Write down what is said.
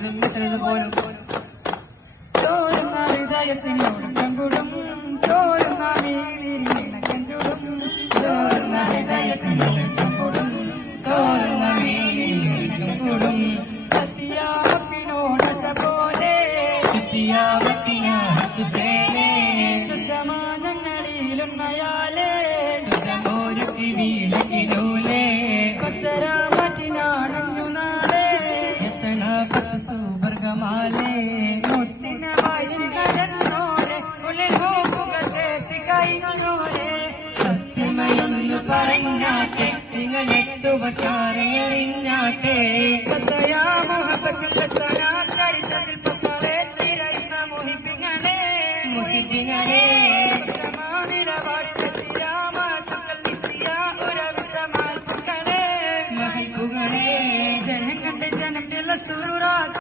പോലും ചോരുന്ന ഹൃദയത്തിനോട് പങ്കുടും ചോരുന്ന വീണിരിക്കും ചോരുന്ന ഹൃദയത്തിനോട് പങ്കുടും ചോരുന്ന വീണിരിക്കും സത്യാവത്തിനോടശ പോലെ സത്യാവത്തിനകത്തു ചേരെ ശുദ്ധമാനങ്ങളിലുന്നയാലേ ശുദ്ധമോരുക്കി വീണക്കിലൂലേ പത്തരാമറ്റിനാണഞ്ഞു നാളെ എത്തണ പത്ത് സുവർഗമാലേ മുത്തിനെ വായിച്ച് നടന്നോരെ ഉള്ളിൽ ഹോപ്പുകത്തേത്തി കഴിഞ്ഞോരെ സത്യമയൊന്നു പറഞ്ഞാട്ടെ നിങ്ങൾ എത്തുവക്കാരെയറിഞ്ഞാട്ടെ സത്തയാ മുഹബത്തുള്ള